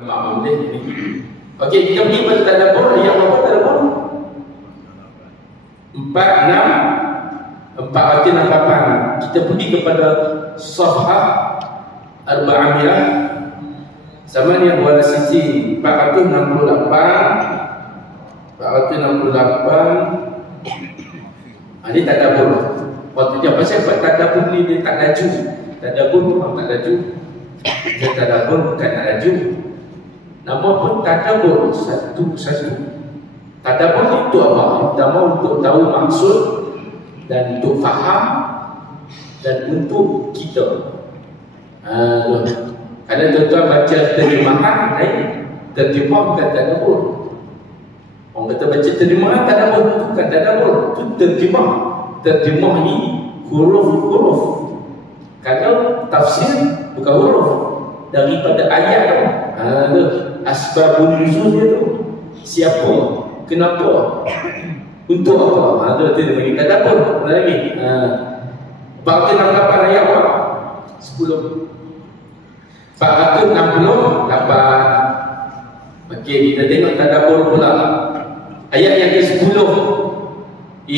Maaf boleh ni. Okey, kita pergi pada tadabbur ayat berapa tadabbur? 468. Kita pergi kepada safhah 400 sama yang buat sisi 468. Ini tadabbur. Waktu dia pasal buat tadabbur ni dia tak laju. Tadabbur memang tak laju. Dia tadabbur bukan nak laju. Nama pun tadabbur satu-satu. Tadabbur itu apa? Pertama untuk tahu maksud dan untuk faham dan untuk kita. Kalau tuan-tuan baca terjemahan lain, terjemah bukan tadabbur. Orang kata baca terjemahan tadabbur bukan tadabbur, itu terjemah. Terjemah ni huruf-huruf. Kalau tafsir bukan huruf, daripada ayat tu. Asbabun nuzul tu. Siapa? Kenapa? Untuk apa? Itu dia bagi tadabbur. Mana lagi? 468 ayat berapa? 10. 468. Okey, kita tengok tadabbur pula. Ayat yang ke-10.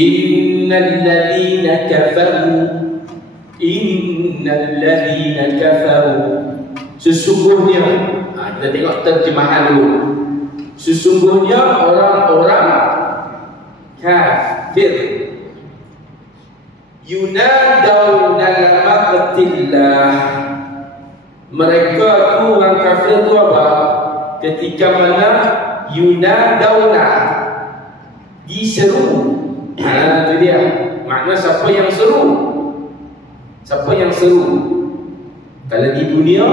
Innal ladzina kafaru sesungguhnya, kita tengok terjemahan dulu. Sesungguhnya orang-orang kafir yunadawna lamaqtillah. Mereka tu orang kafir tu apa? Ketika mana yunadawna, diseru. Itu dia. Makna siapa yang seru? Siapa yang seru? Kalau di dunia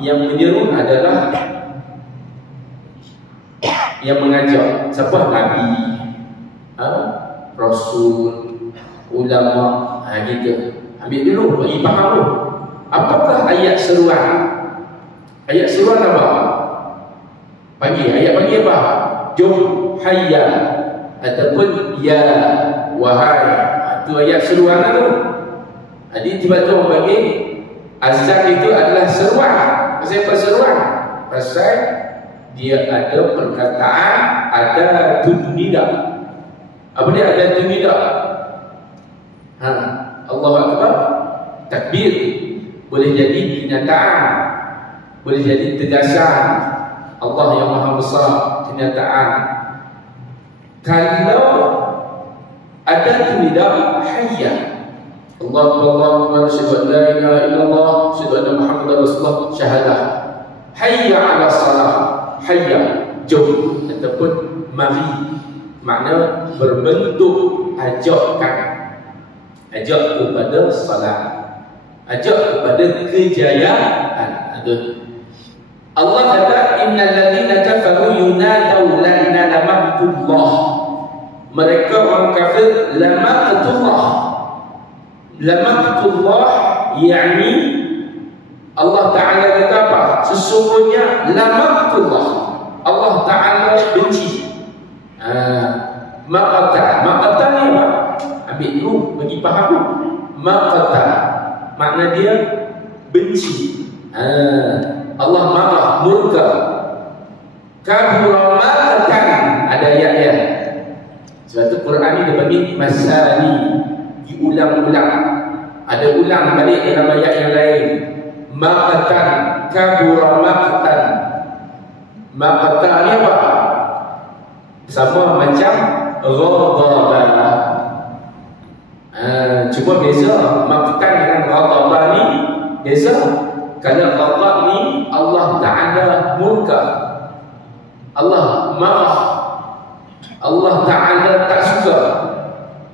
yang menyeru adalah yang mengajak. Siapa? Nabi, Rasul, ulama, gitu. Ambil dulu, bagi faham dulu. Apakah ayat seruan? Ayat seruan apa? Pagi, ayat pagi apa? Jom hayya ataupun ya wahai. Itu ayat seruan tu. Jadi tiba-tiba orang bagi azan itu adalah seruan. Pasal apa seruan? Pasal dia ada perkataan, ada tunida. Apa dia ada tunida? Allahu Akbar, takbir. Boleh jadi kenyataan, boleh jadi tegasan. Allah yang Maha Besar, kenyataan. Kalau ada tunida hayya, Allah asyhadu an la ilaha illallah, asyhadu anna Muhammadar Rasulullah, syahadah. Hayya 'ala salah, hayya jom ataupun mari. Makna berbentuk ajakkan, ajak kepada salat, ajak kepada kejayaan. Allah kata innal ladzina kafaru yunadawna lamaqtullah. Mereka orang kafir lamaqtullah. Lamaqtullah yakni Allah Ta'ala kata apa? Sesungguhnya lamaqtullah, Allah Ta'ala benci. Maqata. Maqata ni apa? Ambil dulu, bagi faham dulu. Maqata makna dia benci. Allah marah, murka. Kabura maqatan, ada ayat-nya. Sebab tu Quran ni dia bagi masani, diulang-ulang. Ada ulang balik dalam ayat yang lain. Maqatan, kabura maqatan. Maqatan ni apa? Sama macam ghadaba. Cuma beza maqtan dengan ghadaba ni beza. Kalau ghadab ni Allah Ta'ala murka, Allah marah, Allah Ta'ala tak suka.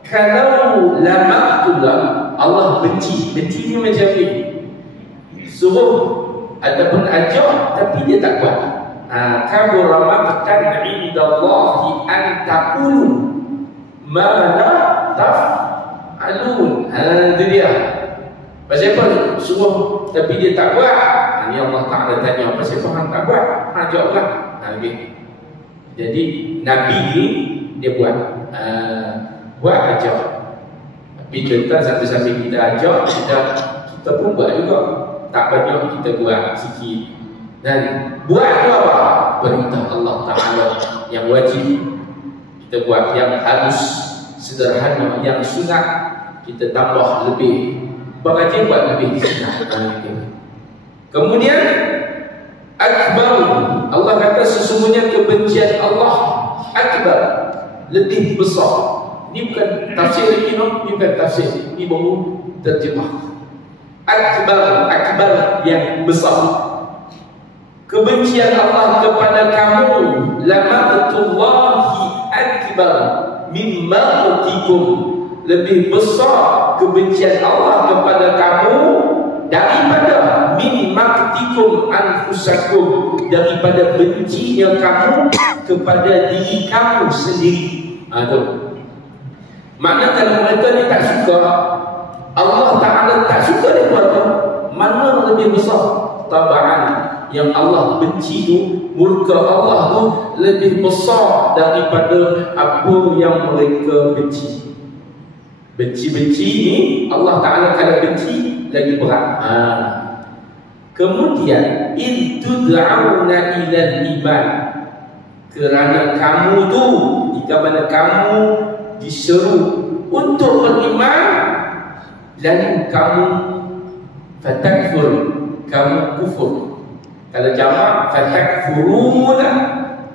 Kalau lamaqtullah, Allah benci. Benci ni macam ni, suruh ataupun ajak tapi dia tak buat. Kabura maqtan 'indallahi an taqulu ma la taf'alun. Itu dia. Pasal apa suruh tapi dia tak buat? Ini Allah Ta'ala tanya, pasal apa hang tak buat? Ajaklah. Jadi Nabi ni dia buat, buat ajak. Tapi tuan-tuan sambil-sambil kita ajak, kita pun buat juga. Tak banyak kita buat, sikit. Dan buat tu apa? perintah Allah Ta'ala yang wajib kita buat, yang harus sederhana, yang sunat kita tambah lebih, berajin buat lebih sunat. Kemudian akbar, Allah kata sesungguhnya kebencian Allah akbar, lebih besar. Ini bukan tafsir lagi, ini bukan tafsir, ini baru terjemah. Akbar, akbar yang besar. Kebencian Allah kepada kamu, lamaqtullahi akbar min maqtikum, lebih besar kebencian Allah kepada kamu daripada min maqtikum anfusakum, daripada bencinya kamu kepada diri kamu sendiri. Makna kalau mereka ni tak suka, Allah Ta'ala tak suka dia buat tu, mana lebih besar? Tabaan yang Allah benci tu, murka Allah tu lebih besar daripada apa yang mereka benci. Benci-benci ni Allah Ta'ala kalau benci lagi berat. Kemudian intud'auna ilal iman, kerana kamu tu, jika mana kamu diseru untuk beriman, lalu kamu fatakfur, kamu kufur. Kalau jamak fatakfuruna,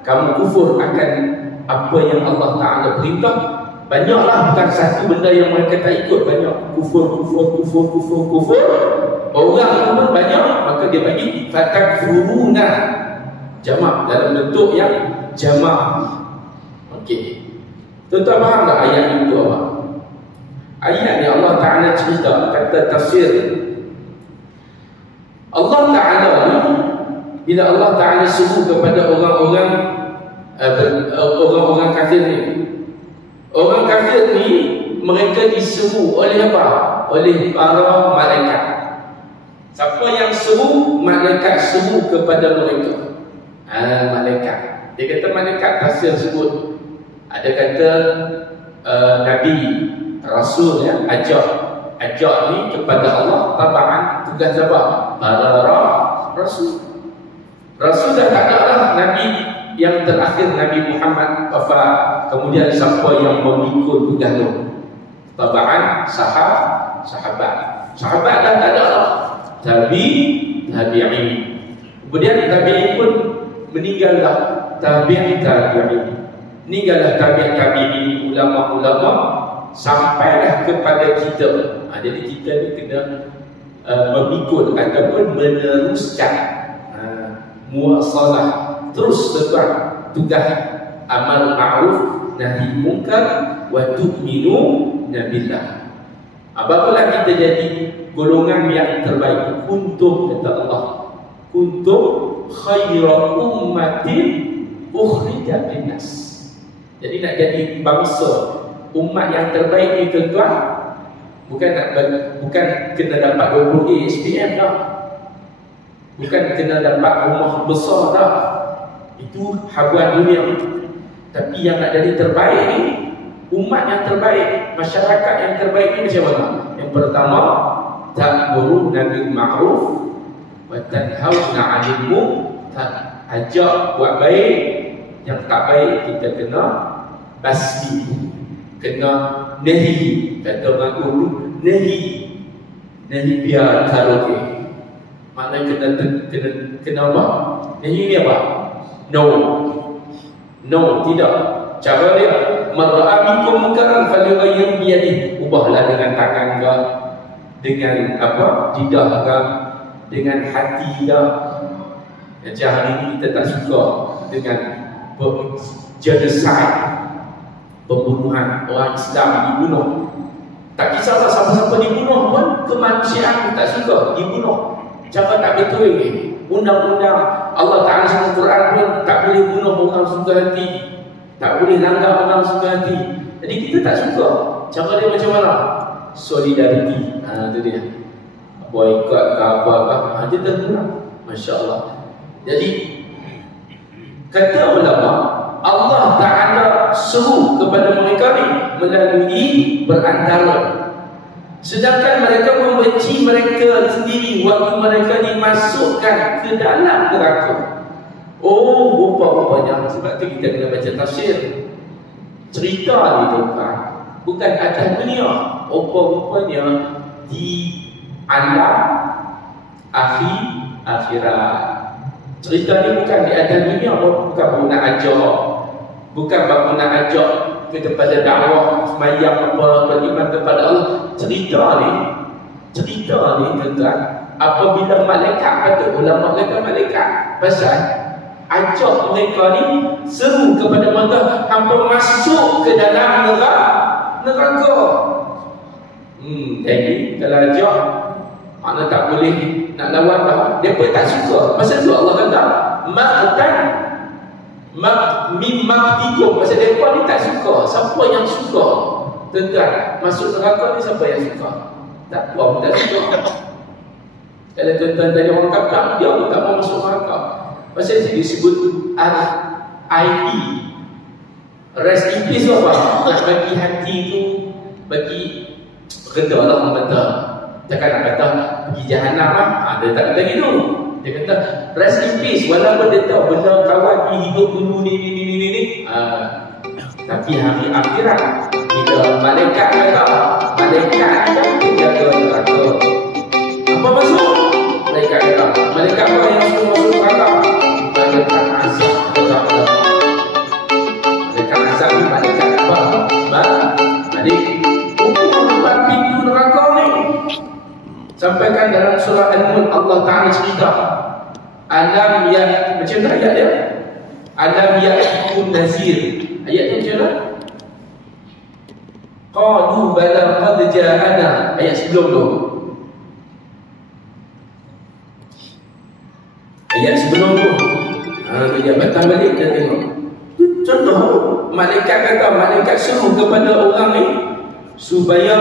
kamu kufur akan apa yang Allah Ta'ala perintah. Banyaklah, bukan satu benda yang mereka tak ikut, banyak kufur. Orang pun banyak, maka dia bagi fatakfuruna, jamak dalam bentuk yang jamak. Okey, tuan-tuan faham tak ayat itu apa? Ayat ni Allah Ta'ala cerita, kata tafsir Allah Ta'ala ni, bila Allah Ta'ala seru kepada orang-orang kafir ni, orang kafir ni mereka diseru oleh apa? Oleh para malaikat. Siapa yang seru? Malaikat seru kepada mereka. Malaikat. Dia kata malaikat tafsir sebut, ada kata Nabi, Rasul ya, ajak ni kepada Allah, tabaan tugas apa? Para Rasul. Rasul dah tak ada lah, Nabi yang terakhir Nabi Muhammad wafat, kemudian siapa yang memikul tugas tu? Tabaan sahabat dah tak ada lah, tabi'in. Kemudian tabi'in pun meninggallah, tabi'in meninggallah, tabi'in, ulama-ulama, sampailah kepada kita. Jadi kita ni kena memikul ataupun meneruskan muasalah, terus tekan tugas amal ma'ruf nahi munkar wa tu'minu billah. Barulah kita jadi golongan yang terbaik. Kuntum, kata Allah, kuntum khaira ummatin ukhrijat linnas. Jadi nak jadi bangsa, umat yang terbaik ni tuan-tuan, bukan kena dapat 20 SPM dah, bukan kena dapat rumah besar dah, itu habuan dunia. Tapi yang nak jadi terbaik ni, umat yang terbaik, masyarakat yang terbaik ni macam mana? Yang pertama, ta'muruna bil ma'ruf wa tanhauna 'anil munkar. Ajak buat baik, yang tak baik kita kena basmi, kena nahi. Kata orang Urdu, nahi biar karaoke. Maknanya kena apa? Nahi ni apa? No, tidak. Cara dia, mar'a minkum munkaran falyughayyir bi yadihi. Ubahlah dengan tangan ke, dengan apa? Lidah ke, dengan hati ke. Macam hari ini kita tak suka dengan genocide, pembunuhan orang Islam dibunuh. Tak kisahlah siapa-siapa dibunuh pun, kemanusiaan tak suka dibunuh. Cara tak betul ni. Undang-undang Allah Ta'ala dalam Quran pun tak boleh bunuh orang suka hati, tak boleh langgar orang suka hati. Jadi kita tak suka. Cara dia macam mana? Solidariti. Itu dia. Boycott ke apa-apa. Dia terguna. Masya Allah. Jadi kata ulama, Allah Ta'ala seru kepada mereka ni melalui berantara. Sedangkan mereka membenci mereka sendiri waktu mereka dimasukkan ke dalam neraka. Oh, rupa-rupanya. Sebab tu kita kena baca tafsir. Cerita ni tuan, bukan atas dunia. Rupa-rupanya di alam akhirat. Cerita ni bukan di atas dunia, bukan baru nak ajak, bukan baru nak ajak kepada dakwah sembahyang apa beriman kepada Allah. Cerita ni tuan, apabila malaikat kata, ulama kata malaikat pasal ajak mereka ni, seru kepada mereka hampa masuk ke dalam neraka. Jadi kalau ajak makna tak boleh nak lawan dah. Mereka tak suka. Pasal tu Allah kata mimmaktikum. Pasal mereka ni tak suka. Siapa yang suka tuan masuk neraka ni, siapa yang suka? Tak tahu, tak suka. Kalau tuan-tuan tanya orang kafir, dia pun tak mau masuk neraka. Pasal dia disebut RIP, rest in peace apa? Nak bagi hati tu, bagi kata Allah kata, takkan nak kata pergi jahanam lah. Dia tak kata gitu. Dia kata rest in peace, walaupun dia tahu benda kawan ni hidup dulu ni. Tapi hari akhirat bila malaikat kata, malaikat kan penjaga neraka. Apa maksud? Malaikat kata, malaikat apa yang suruh masuk neraka? Malaikat azab. Malaikat azab ni malaikat apa? Bukan pintu neraka ni. Sampaikan dalam surah Al-Mulk, Allah Ta'ala cerita alam yang macam mana ayat dia? Alam ya'tikum nazir. Ayat tu macam mana? Qalu bala qad ja'ana. Ayat sebelum tu. Ayat sebelum tu. Dia batal balik dan tengok. Contoh, malaikat kata, malaikat suruh kepada orang ni supaya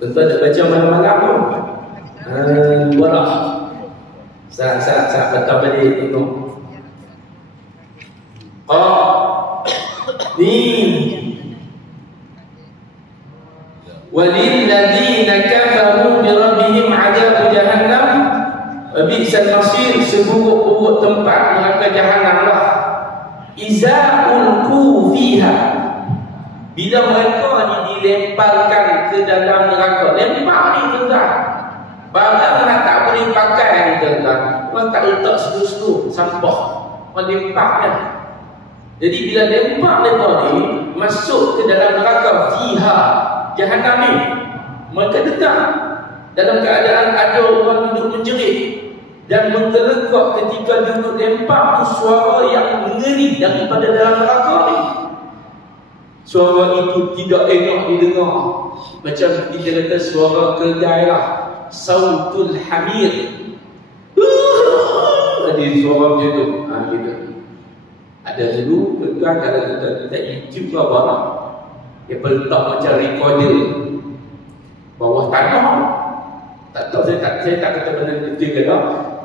tuan-tuan nak baca malam-malam pun warah. Saat batal balik tengok. Ni walilladzina kafaru bi rabbihim adzab jahannam wa bi'sal masir. Seburuk-buruk tempat neraka jahannam lah. Iza ulqu fiha, bila mereka ni dilemparkan ke dalam neraka. Lempar ni tuan-tuan, barang lah tak boleh pakai ni tuan-tuan. Orang tak letak seluruh sampah, orang lempar kan. Jadi bila lempar mereka ni masuk ke dalam neraka fiha, jahannam ni, mereka tetap dalam keadaan ada orang duduk menjerit dan menggelegak ketika duduk lempar tu. Suara yang mengeri daripada dalam neraka ni. Suara itu tidak enak didengar. Macam kita kata suara kedai lah, sautul hamir. Ada suara macam tu. Gitu. Ada dulu tuan kalau kita YouTube ke apa, dia letak macam recorder bawah tanah. Tak tahu, saya tak kata benda betul ke tak,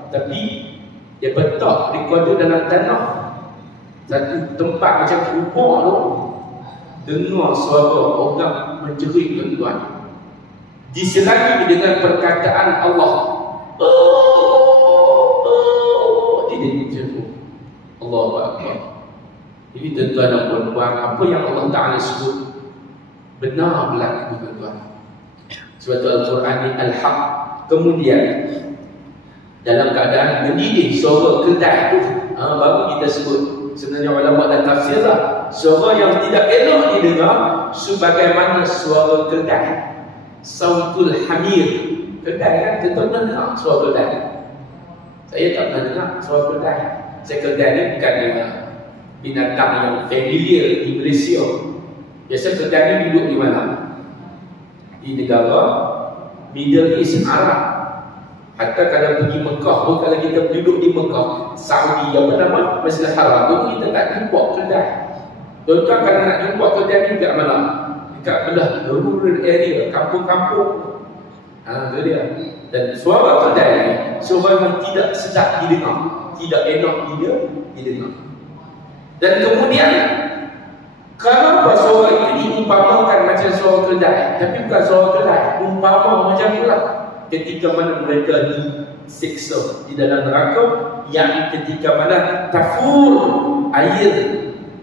tapi dia letak recorder dalam tanah, satu tempat macam kubur tu. Dengar suara orang menjerit tuan-tuan, diselangi dengan perkataan Allah. Dia macam tu. Allahu Akbar. Jadi tuan-tuan dan puan-puan, apa yang Allah Ta'ala sebut benar berlaku tuan-tuan. Sebab tu Al-Quran ni Al-Haq. Kemudian dalam keadaan mendidih suara kedai tu, baru kita sebut. Sebenarnya ulama dan tafsir lah, suara yang tidak elok didengar sebagaimana suara kedai, sautul hamir. Kedai kan, kita pernah dengar suara kedai? Saya tak pernah dengar suara kedai. Saya kedai ni bukan binatang yang familiar di Malaysia. Biasa kedai ni duduk di mana? Di negara Middle East, Arab. Hatta kalau pergi Mekah pun, kalau kita duduk di Mekah, Saudi, apa nama, Masjidil Haram tu, kita tak jumpa kedai. Tuan-tuan kalau nak jumpa kedai ni dekat mana? Dekat belah rural area, kampung-kampung. Itu dia. Dan suara kedai ni, suara yang tidak sedap didengar, tidak enak didengar. Dan kemudian, kenapa suara itu diumpamakan macam suara kedai? Tapi bukan suara kedai, umpama macam itulah. Ketika mana mereka disiksa di dalam neraka, yang ketika mana tafur, air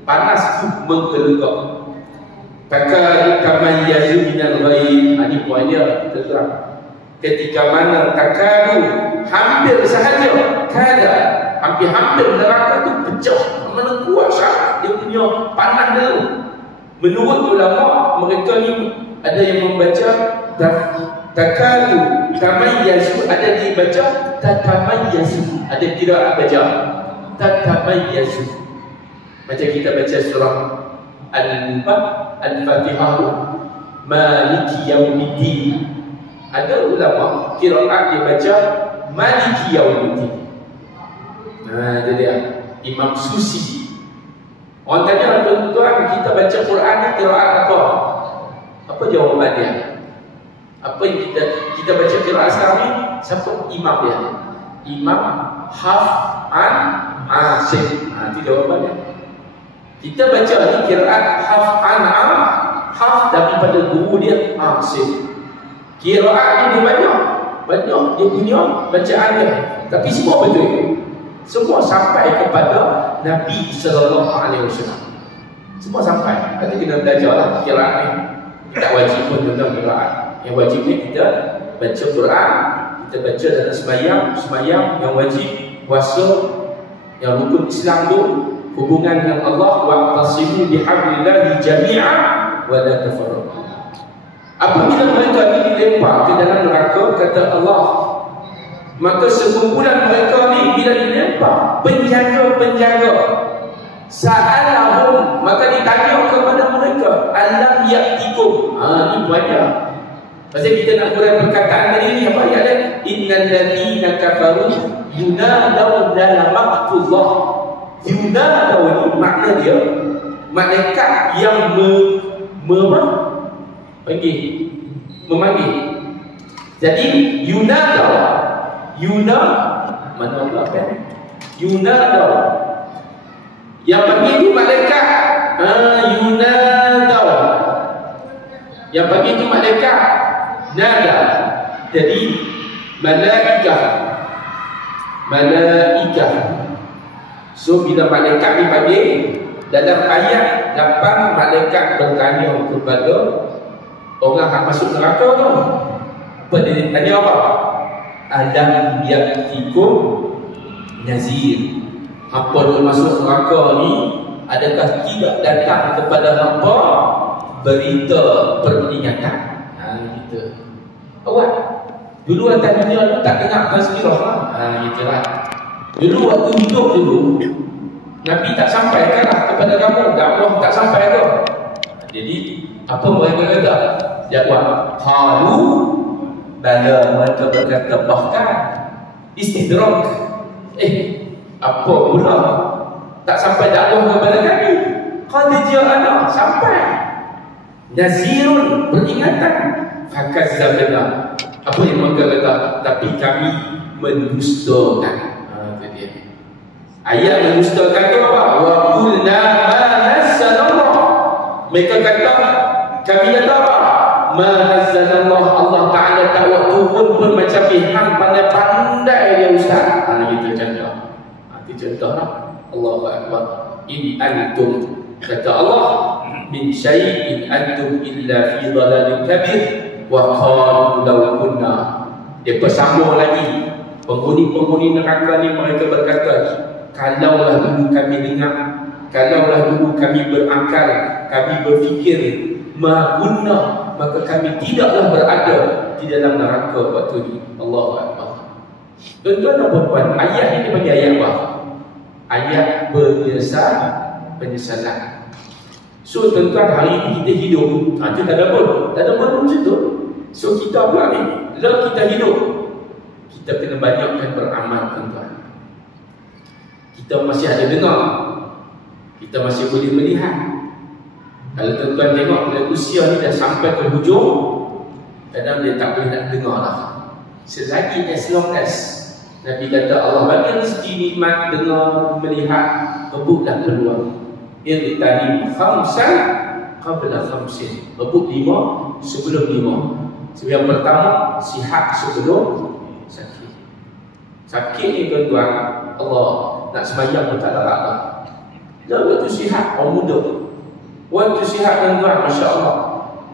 panas itu menggelegak. Takadu tamayyazu minal ghaib. Ini poinnya terang. Ketika mana takadu, hampir sahaja, kada, hampir neraka itu pecah. Mana kuat sangat dia punya panas dia. Menurut ulama, mereka ni ada yang membaca takadu tamayyazu, ada yang baca tatamayyazu, ada tidak baca tatamayyazu. Macam kita baca surah Al-Fatihah, Maliki Yaumiddin. Ada ulama qiraat dia baca Maliki Yaumiddin. Nah, dia Imam Susi. Orang tanya, tuan-tuan, kita baca Quran ni qiraat apa? Apa jawapan dia? Apa yang kita baca qiraat sekarang ni? Siapa imam dia? Imam Hafs an Asim. Itu jawapannya. Kita baca ni qiraat Hafs an Hafs daripada guru dia Asim. Qiraat ni dia banyak dia punya bacaan dia. Tapi semua betul. Semua sampai kepada Nabi sallallahu alaihi wasallam. Semua sampai. Nanti kita belajarlah qiraat ni. Tak wajib pun tentang qiraat. Yang wajib ni kita baca Quran, kita baca dalam sembahyang yang wajib, puasa, yang rukun Islam tu, hubungan dengan Allah, wa'tasimu bihablillahi jami'an wa la tafarraqu. Apabila mereka ini dilempar ke dalam neraka, kata Allah, maka sekumpulan mereka ni bila dilempar, penjaga-penjaga sa'alahum, maka ditanya kepada mereka, alam ya'tikum. Ini banyak. Pasal kita nak uraikan perkataan tadi ni, apa ayat dia? Innal ladzina kafaru yunadaw dalam waqtullah. Yunadaw ni makna dia malaikat yang memanggil. Jadi yunadaw, mana Allah kan? Yunadaw. Yang panggil tu malaikat. Yunadaw. Yang panggil tu malaikat. Nada. Jadi malaikah. So bila malaikat dipanggil, dalam ayat 8 malaikat bertanya kepada orang yang masuk neraka tu. Apa dia tanya apa? Alam ya'tikum nazir. Apa dia masuk neraka ni, adakah tidak datang kepada hampa berita peringatan? Gitu. Awak dulu atas dunia tu tak dengar tazkirah lah. Gitulah. Dulu waktu hidup dulu, Nabi tak sampaikan lah kepada kamu, dakwah tak sampai ke. Jadi apa mereka kata? Jawab, qalu bala, mereka berkata bahkan istidrak. Apa pula tak sampai dakwah kepada kami? Qad ja'ana, sampai nazirun, peringatan. Fakazzabna. Apa yang mereka kata? Tapi kami mendustakan. Itu dia. Ayat mendustakan itu apa? Wa qulna ma nazzalallah. Mereka kata, kami kata apa? Ma nazzalallah. Allah Ta'ala tak waktu pun macam hang pandai-pandai dia ustaz. Itu contoh. Itu contoh lah. Allahu Akbar. In antum, kata Allah, min syai'in antum illa fi dhalalin kabir. Wa qalu law kunna. Dia bersambung lagi. Penghuni-penghuni neraka ni mereka berkata, kalaulah dulu kami dengar, kalaulah dulu kami berakal, kami berfikir, ma kunna, maka kami tidaklah berada di dalam neraka waktu ini. Allahu Akbar. Tuan-tuan dan puan-puan, ayat ini dipanggil ayat apa? Ayat penyesalan. So tuan-tuan, hari ini kita hidup, itu tak ada pun macam tu. So kita pula ni, kalau kita hidup, kita kena banyakkan beramal tuan-tuan. Kita masih ada dengar, kita masih boleh melihat. Kalau tuan-tuan tengok, bila usia ni dah sampai ke hujung, kadang dia tak boleh nak dengar lah. Selagi as long as Nabi kata Allah bagi rezeki nikmat, dengar, melihat, rebutlah peluang. Irtani khamsan qabla khamsin. Rebut 5 sebelum 5. Sebab yang pertama, sihat sebelum sakit. Sakit ni tuan-tuan, Allah nak sembahyang pun tak larat lah. Dan waktu sihat orang muda, waktu sihat tuan-tuan, Masya Allah,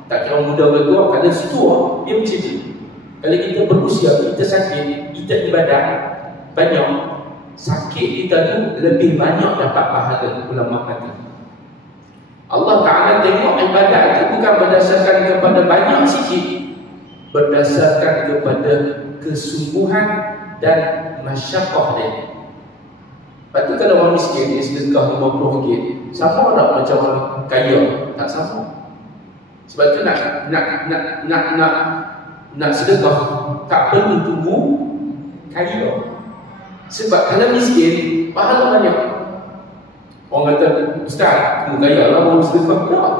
tak kira orang muda ke tua, kalau situ dia macam tu. Kalau kita berusia, kita sakit, kita ibadat banyak, sakit kita tu lebih banyak dapat pahala. Ulama kata Allah Ta'ala tengok ibadat itu bukan berdasarkan kepada banyak sikit, berdasarkan kepada kesungguhan dan masyaqqah dia. Lepas tu kalau orang miskin dia sedekah RM50, sama tak macam orang kaya? Tak sama. Sebab tu nak sedekah tak perlu tunggu kaya. Sebab kalau miskin pahala banyak. Orang kata, Ustaz, tunggu kaya lah baru sedekah.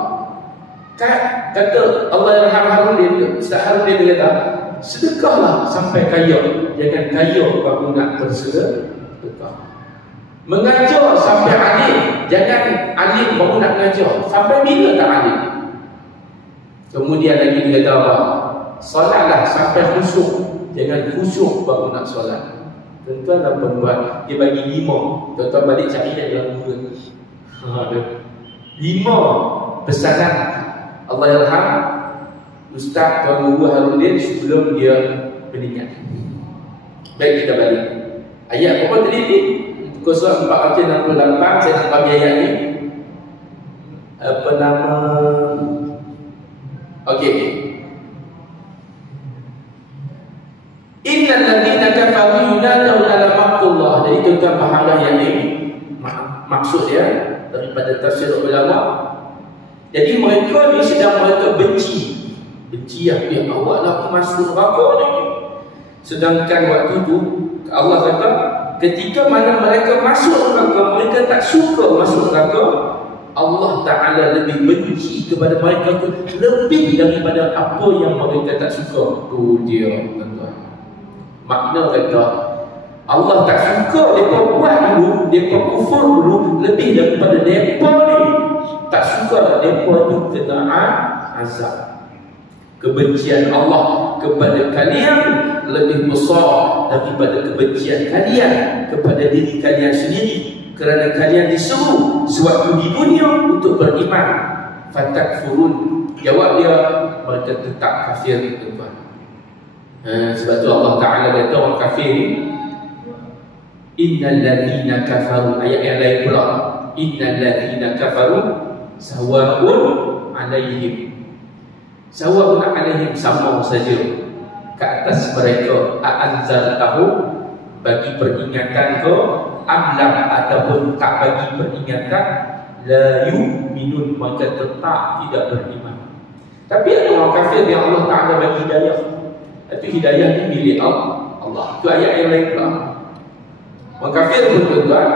Tak. Kata Allah Yarham Harudin, Ustaz Harudin dia kata, sedekahlah sampai kaya. Jangan kaya baru nak bersedekah. Mengajar sampai alim, jangan alim baru nak mengajar. Sampai bila tak alim? Kemudian lagi dia kata apa? Solatlah sampai khusyuk, jangan khusyuk baru nak solat. Tuan-tuan dan puan-puan, dia bagi 5. Tuan-tuan balik cari yang dalam muka. 5 pesanan Allah Yarham Ustaz Tuan Guru Harudin sebelum dia meninggal. Baik, kita balik. Ayat apa tadi ni? Surah 468. Saya nak bagi ayat ni. Apa nama? Okey. Innal ladzina kafaru yunaduna ala maqtullah. Jadi tuan-tuan fahamlah yang ni. Maksud dia daripada tafsir ulama. Jadi mereka ni sedang mereka benci yang awak nak masuk neraka ni. Sedangkan waktu tu Allah kata ketika mana mereka masuk neraka, mereka tak suka masuk neraka, Allah Ta'ala lebih benci kepada mereka tu lebih daripada apa yang mereka tak suka. Tu dia tuan-tuan. Makna kata Allah tak suka mereka buat dulu, mereka kufur dulu, lebih daripada mereka ni tak suka mereka tu kena azab. Kebencian Allah kepada kalian lebih besar daripada kebencian kalian kepada diri kalian sendiri, kerana kalian disuruh sewaktu di dunia untuk beriman. Fatakfurun. Jawab dia, mereka tetap kafir tuan-tuan. Sebab tu Allah Ta'ala kata orang kafir ni, innal ladzina kafaru, ayat yang lain pula, innal ladzina kafaru sawa'un alaihim. Sawa'un alaihim, sama saja ke atas mereka. A'anzaltahu, bagi peringatan ke, amlam ataupun tak bagi peringatan, la yu'minun, mereka tetap tidak beriman. Tapi ada orang kafir yang Allah Ta'ala bagi hidayah. Itu hidayah ni milik Allah. Itu ayat yang lain pula. Orang kafir pun tuan-tuan,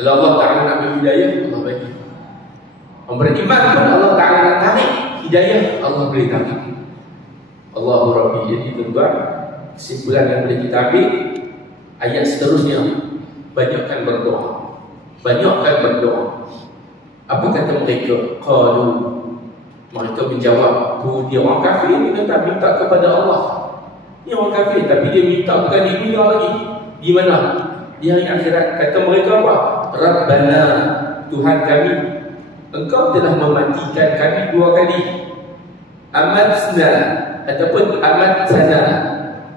kalau Allah Ta'ala nak bagi hidayah, Allah bagi. Orang beriman pun Allah Ta'ala nak tarik hidayah, Allah boleh tarik. Allahu Rabbi. Jadi tuan-tuan, kesimpulan yang boleh kita ambil, ayat seterusnya, banyakkan berdoa. Banyakkan berdoa. Apa kata mereka? Qalu, mereka menjawab, tu dia orang kafir ni tuan-tuan, minta kepada Allah. Dia orang kafir tapi dia minta bukan di dunia lagi. Di mana? Di hari akhirat. Kata mereka apa? Rabbana, Tuhan kami, Engkau telah mematikan kami 2 kali. Amatna ataupun amatana,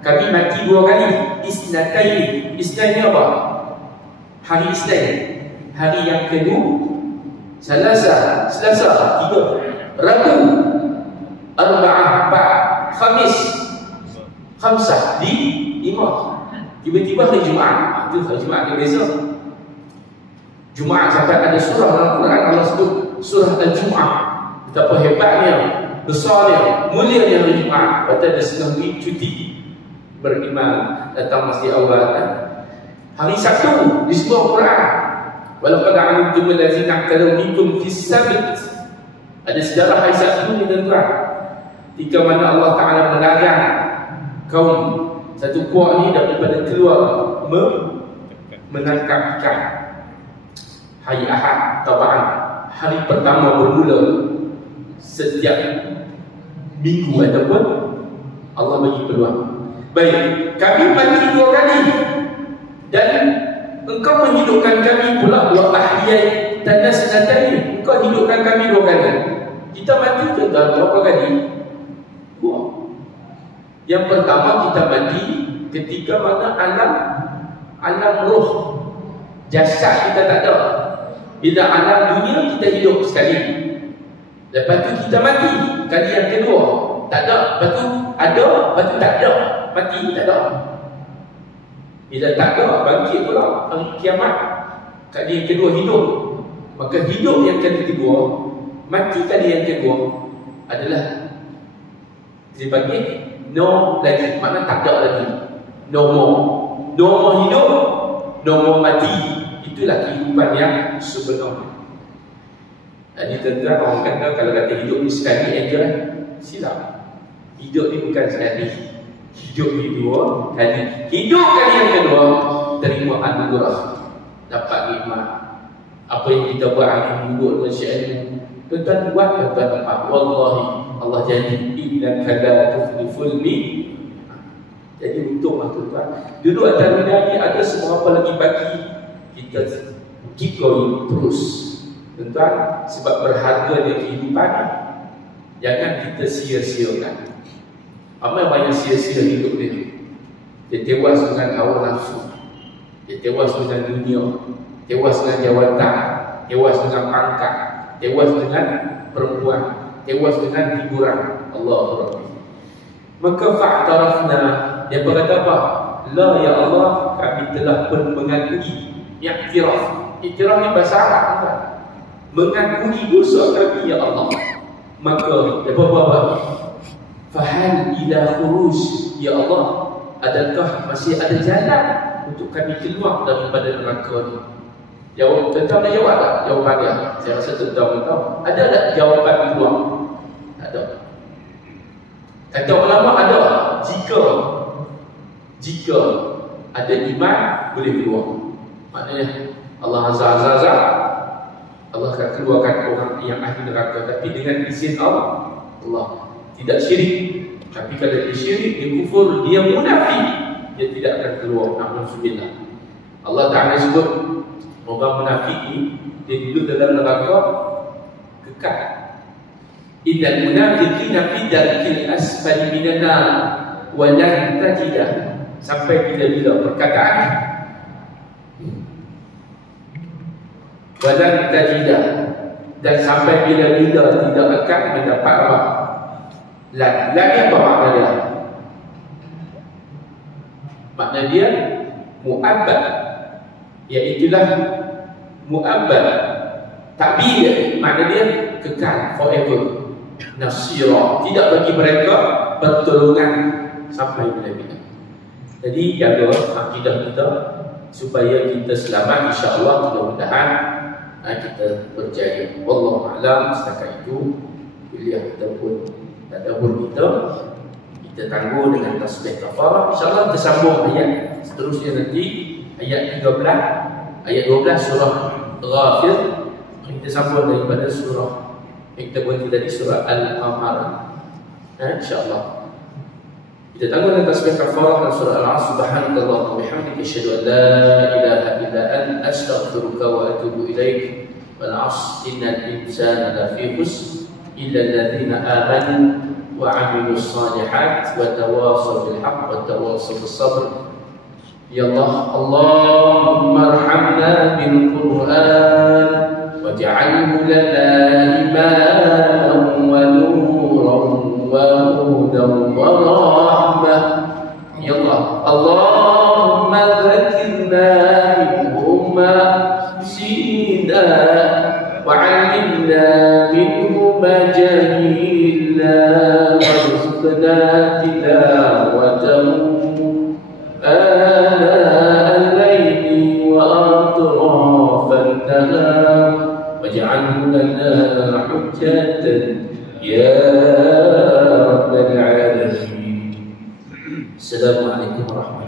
kami mati 2 kali. Isnataini, isnaini apa? Hari Isnin, hari yang kedua. Selasa 3. Rabu Arba'ah 4. Khamis Khamsah di 5. Tiba-tiba hari Jumaat. Itu hari Jumaat ada beza. Jumaat sampai ada surah dalam Quran Allah sebut surah Al-Jum'ah. Betapa hebatnya, besarnya, mulianya hari Jumaat. Lepas ada setengah week cuti beriman, datang masjid awal. Hari Sabtu di sebuah Quran, walaqad alimtum allazina i'tadaw minkum fis sabt. Ada sejarah hari Sabtu ni tuan-tuan. Ketika mana Allah Ta'ala melarang kaum satu puak ni daripada keluar menangkap ikan. Hari Ahad, tabaan, hari pertama bermula setiap minggu ataupun Allah bagi peluang. Baik, kami mati 2 kali dan engkau menghidupkan kami pula wa ahyai tanasnatani. Engkau hidupkan kami 2 kali. Kita mati berapa kali? 2. Yang pertama kita mati ketika mana alam roh, jasad kita tak ada. Bila alam dunia kita hidup sekali. Lepas tu kita mati kali yang kedua. Tak ada, lepas tu ada, lepas tu tak ada. Mati tak ada. Bila tak ada, bangkit pula hari kiamat. Kali yang kedua hidup. Maka hidup yang kali kedua, mati kali yang kedua adalah dipanggil no lagi. Maknanya tak ada lagi. No more. No more hidup, no more mati. Itulah kehidupan yang sebenarnya. Jadi tuan-tuan, orang kata kalau kata hidup ni sekali aja, silap. Hidup ni bukan sekali. Hidup ni 2 kali. Hidup kali yang kedua, terima anugerah, dapat nikmat. Apa yang kita buat hari duduk dengan syi'an, tuan-tuan buat, tuan-tuan dapat. Wallahi Allah janji innaka la tukhliful mi'ad. Jadi untunglah tuan-tuan. Duduk atas dunia ni ada semua apa lagi bagi kita keep going terus. Tuan-tuan, sebab berharganya kehidupan, jangan kita sia-siakan. Ramai banyak sia-sia hidup dia. Dia tewas dengan hawa nafsu, dia tewas dengan dunia, tewas dengan jawatan, tewas dengan pangkat, tewas dengan perempuan, tewas dengan hiburan. Allahu Akbar. Maka fa'tarafna, dia berkata apa? La ya Allah, kami telah pun mengakui. Iktiraf. Iktiraf ni bahasa Arab kan? Mengakui dosa kami ya Allah. Maka dia berbuat, fahal ila khuruj ya Allah, adakah masih ada jalan untuk kami keluar daripada neraka ni? Jawab, tentang dia jawab tak? Jawapan dia, saya rasa tentang tahu. Ada tak jawapan keluar? Tak ada. Kata ulama ada. Jika ada iman boleh keluar. Maknanya Allah Azza Allah akan keluarkan orang yang ahli neraka, tapi dengan izin Allah. Tidak syirik. Tapi kalau dia syirik, dia kufur, dia munafik, dia tidak akan keluar. Alhamdulillah. Allah Ta'ala sebut orang munafik ni, dia duduk dalam neraka kekal. Innal munafiqina fi darkil asfali minan nar wa lan tajidah. Sampai bila-bila perkataan wa lan tajidah, dan sampai bila-bila tidak akan mendapat apa? Lagi apa makna dia? Makna dia mu'abbad, iaitulah mu'abbad. Takbir makna dia kekal, forever. Nasira, tidak bagi mereka pertolongan sampai bila-bila. Jadi jaga akidah kita supaya kita selamat, insya-Allah. Mudah-mudahan kita berjaya. Wallahu a'lam. Setakat itu kuliah kita pun tak ada pun kita tangguh dengan tasbih kafarah. InsyaAllah kita sambung ayat seterusnya nanti, ayat 13, ayat 12 surah Ghafir. Kita sambung daripada surah yang kita berhenti tadi, surah Al-Qamar. InsyaAllah kita tangguh dengan tasbih kafarah dan surah Al-Asr. Subhanallah wa bihamdika, asyhadu an la ilaha illa anta, astaghfiruka wa atubu ilaik. Wal 'asr innal insana lafi khusr illa alladhina amanu wa 'amilus shalihat wa tawasaw bil haqq wa tawasaw bis sabr. Ya Allah, Allahumma arhamna bil Qur'an waj'alhu lana imaman wa nuran wa hudan wa rahmah. Ya Allah, Allahumma dzakirna minhu ma sina wa 'allimna minhu ma jahilna warzuqna tilawatahu آناء الليل وأطراف النهار واجعله لنا حجة يا رب العالمين. السلام عليكم ورحمة الله.